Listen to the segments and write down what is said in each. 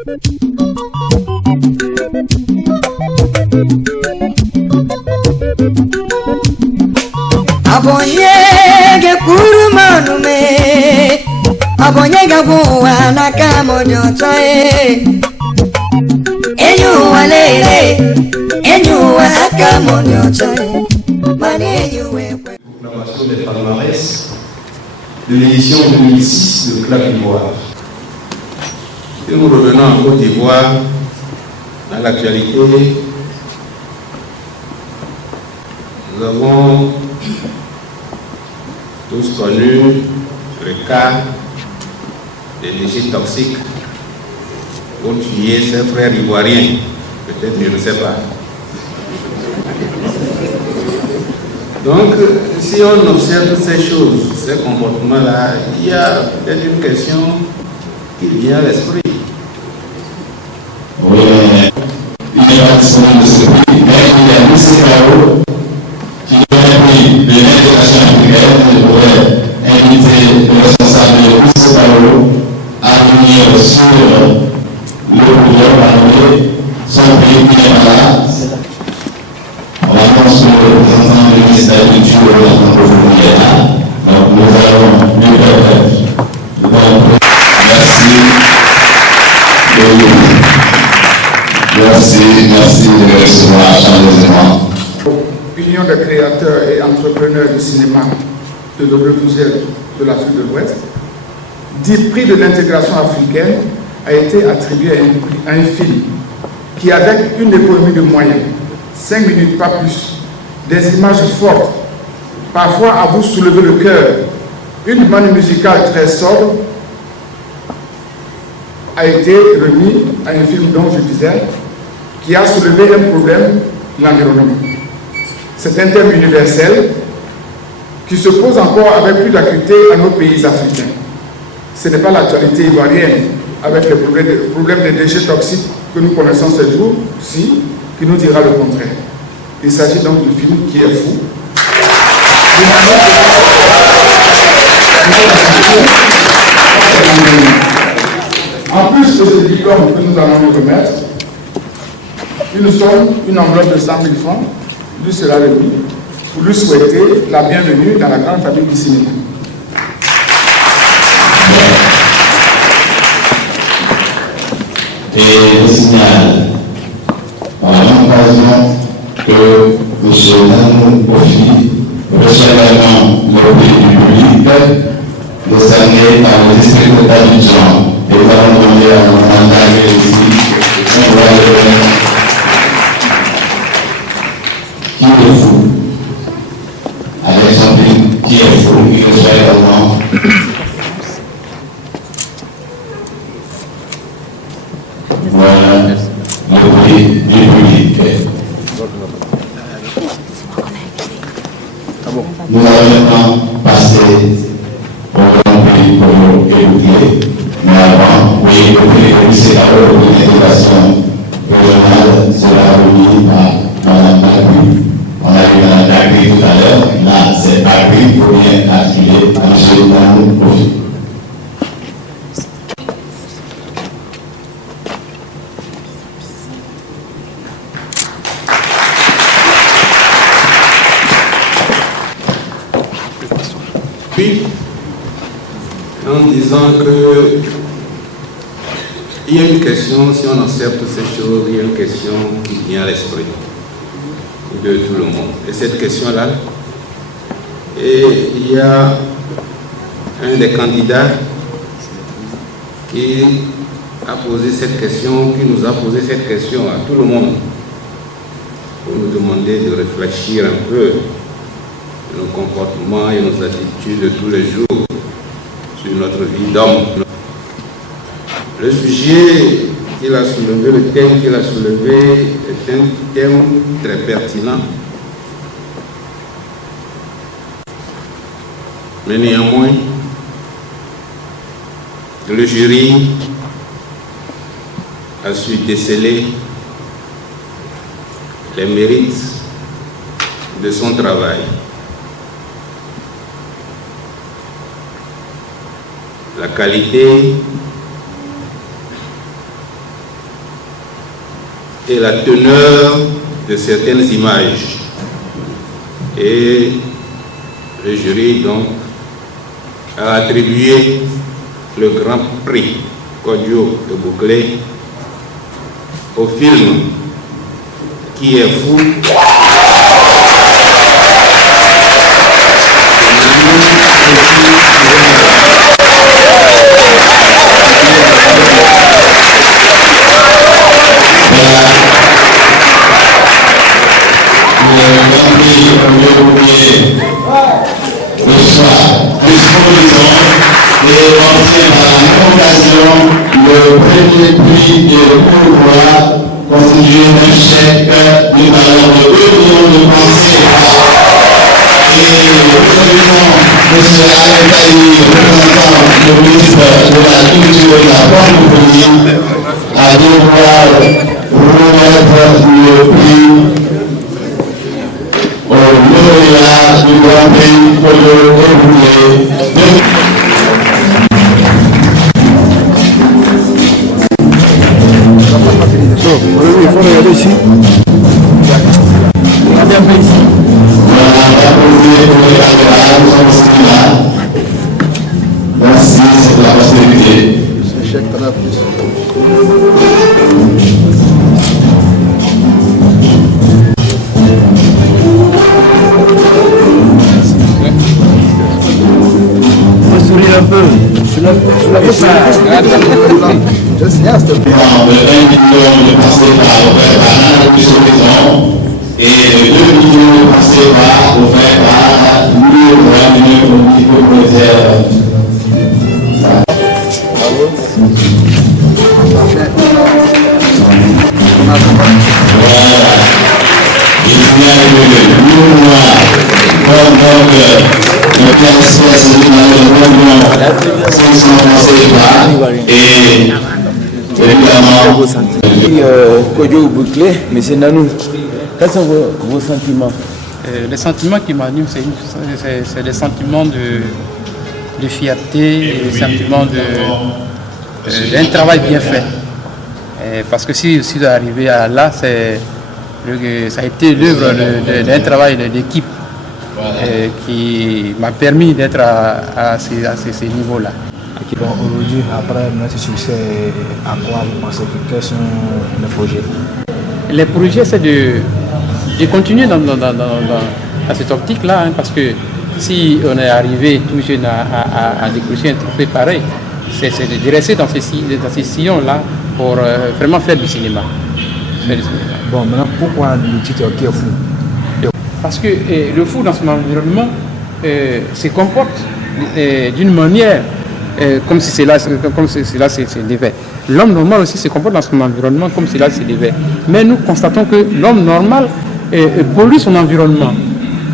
Abonyege kurumanume Abonyega buwa nakamonyotae Enyuwa lele Enyuwa akamonyotae Manenyuwe Proclamation des palmarès de l'édition 2006 de Clap d'Ivoire. Et nous revenons en Côte d'Ivoire dans l'actualité. Nous avons tous connu le cas des déchets toxiques pour tuer ses frères ivoiriens. Peut-être, je ne sais pas. Donc, si on observe ces choses, ces comportements-là, il y a peut-être une question qui vient à l'esprit. Oui, il y a un disponible de ce prix, mais il y a un CAO qui aurait pris de l'intégration africaine, je pourrais inviter le responsable de CAO à venir sur le pouvoir parler son pays qui est là. On annonce le représentant du ministère de la Culture de la francophonie est là. Donc nous allons lui permettre. Donc, merci de me recevoir chaleureusement. Union des créateurs et entrepreneurs du cinéma de l'audiovisuel de l'Afrique de l'Ouest, dit prix de l'intégration africaine a été attribué à un film qui, avec une économie de moyens, 5 minutes pas plus, des images fortes, parfois à vous soulever le cœur, une bande musicale très sobre, a été remis à un film dont je disais, qui a soulevé un problème, l'environnement. C'est un thème universel qui se pose encore avec plus d'acuité à nos pays africains. Ce n'est pas l'actualité ivoirienne avec les problèmes des déchets toxiques que nous connaissons ces jours-ci qui nous dira le contraire. Il s'agit donc du film qui est fou. En plus de ce diplôme que nous allons nous remettre, une enveloppe de 100 000 francs lui sera remise pour lui souhaiter la bienvenue dans la grande famille du cinéma. Et le signal, par l'occasion que M. Nanou Kofi reçoit également le prix du public décerné par le district d'Abidjan. Et nous allons demander à un mandat ici, on va le donner. Qui est fou? Avec son prix, qui est fou, il reçoit également. Voilà, le prix du public. Nous allons maintenant passer au grand prix pour nous écouter. Mais avant, oui, le prix du CAO de l'intégration régionale sera remis par Mme Bagui. On a vu Mme Bagui tout à l'heure. Là, c'est Bagui pour bien attirer à M. Nanou Kofi. Puis, en disant que il y a une question, si on observe toutes ces choses, il y a une question qui vient à l'esprit de tout le monde. Et cette question-là, et il y a un des candidats qui a posé cette question, qui nous a posé cette question à tout le monde, pour nous demander de réfléchir un peu nos comportements et nos attitudes de tous les jours sur notre vie d'homme. Le sujet qu'il a soulevé, le thème qu'il a soulevé est un thème très pertinent. Mais néanmoins, le jury a su déceler les mérites de son travail. La qualité et la teneur de certaines images. Et le jury donc a attribué le grand prix Kodjo de Bouclé au film Qui est fou. Le premier prix de pourvoi constitue un chèque d'une valeur de 2 millions de francs CFA. Et nous saluons M. Aïe, représentant du ministre de la Culture et de la Francophonie, à devoir remettre le prix au lauréat du Grand Prix Kodjo de Bouclé. Oui, il faut regarder ici. Regardez un peu ici. Merci, c'est la possibilité. C'est chèque qu'on a plus. Sourire un peu. Je la fais ça. Je signe, s'il te plaît. Le 1 million de francs CFA offert par Nana Horizon et le 2 millions de francs CFA offert par l'Union économique communautaire. Voilà. Il y a le mois comme donc le PSS de 500 francs CFA et Kodjo Bouclé, M. Nanou, quels sont vos sentiments? Les sentiments qui m'animent, c'est des sentiments de fierté, des sentiments d'un travail bien fait. Parce que si je suis arrivé à là, ça a été l'œuvre d'un travail d'équipe qui m'a permis d'être à ces niveaux-là. Bon, aujourd'hui, après notre succès, à quoi vous pensez que quels sont les projets? Les projets, c'est de continuer dans cette optique-là, hein, parce que si on est arrivé tout jeune à décrocher un trophée pareil, c'est de rester dans ces sillons-là pour vraiment faire du cinéma. Bon, maintenant, pourquoi le titre Qui est fou? Parce que le fou dans son environnement se comporte d'une manière comme si cela c'est devait. L'homme normal aussi se comporte dans son environnement comme si cela se devait. Mais nous constatons que l'homme normal pollue son environnement.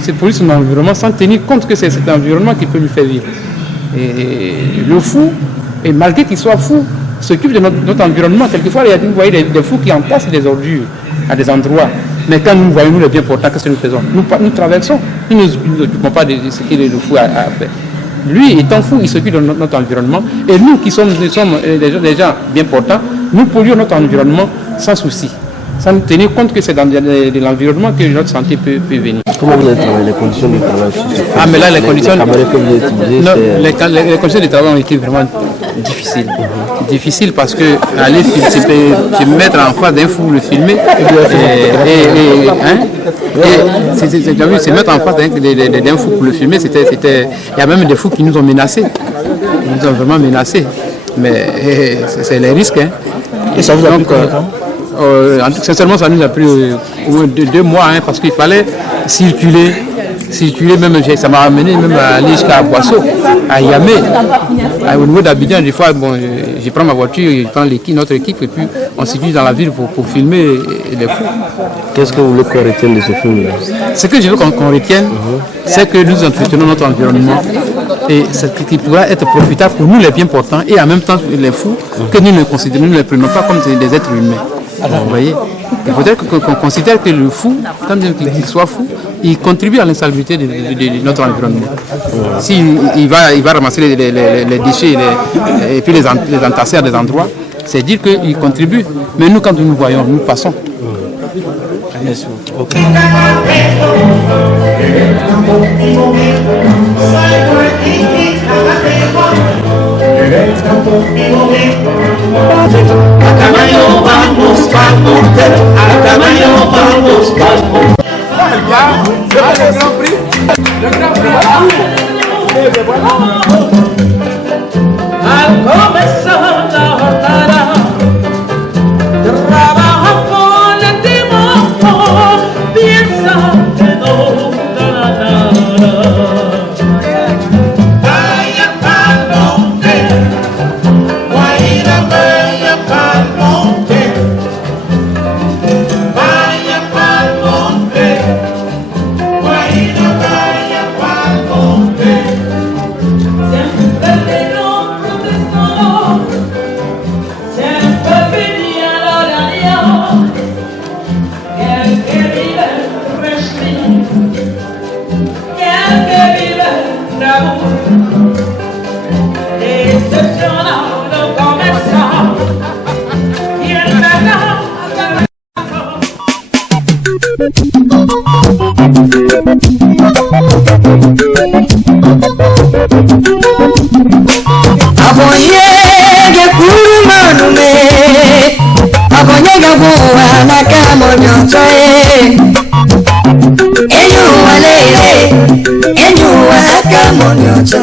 C'est pollue son environnement sans tenir compte que c'est cet environnement qui peut lui faire vivre. Et le fou, et malgré qu'il soit fou, s'occupe de notre environnement. Quelquefois, vous voyez des fous qui entassent des ordures à des endroits. Mais quand nous voyons les bien portants, qu'est-ce que nous faisons? Nous traversons, nous ne nous occupons pas de ce que le fou a fait. Lui, étant fou, il s'occupe de notre environnement. Et nous qui sommes des gens bien portants, nous polluons notre environnement sans souci, sans nous tenir compte que c'est dans de l'environnement que notre santé peut venir. Comment vous avez travaillé les conditions de travail? Ah, mais là, les conditions que vous utilisez, non, les conditions de travail ont été vraiment difficiles. Difficiles parce que aller se mettre en face d'un fou, le filmer, se mettre en face d'un fou pour le filmer, il y a même des fous qui nous ont menacés. Ils nous ont vraiment menacés. Mais c'est les risques. Hein. Et ça vous a pris combien de temps? Sincèrement, ça nous a pris au moins 2 mois, hein, parce qu'il fallait circuler, même, ça m'a amené même à aller jusqu'à Boisseau, à Yamé. Au niveau d'Abidjan, des fois, bon, je prends ma voiture, je prends notre équipe, et puis on circule dans la ville pour filmer les fous. Qu'est-ce que vous voulez qu'on retienne de ce film-là? Ce que je veux qu'on retienne, c'est que nous entretenons notre environnement, et qui pourra être profitable pour nous les bien portants, et en même temps les fous, que nous ne les prenons pas comme des êtres humains. Vous voyez, il faudrait qu'on considère que le fou, tant qu'il soit fou, il contribue à l'insalubrité de notre environnement. S'il va ramasser les déchets et puis les entasser à des endroits, c'est dire qu'ils contribuent. Mais nous, quand nous nous voyons, nous passons. Bien sûr. Ok. Al comenzar la batalla, trabaja con el timón, piensa que no dará nada. Vaya pa'l monte, Guaira, vaya pa'l monte, vaya pa'l monte, Guaira, vaya pa'l monte. Siempre el negro protestó, siempre pedía la realidad, y el que vive respira, y el que vive bravo, decepcionado comienza, y el verdad Abonyege kurumanume Abonyege buwa nakamonyoto Enyuwa lele Enyuwa akamonyoto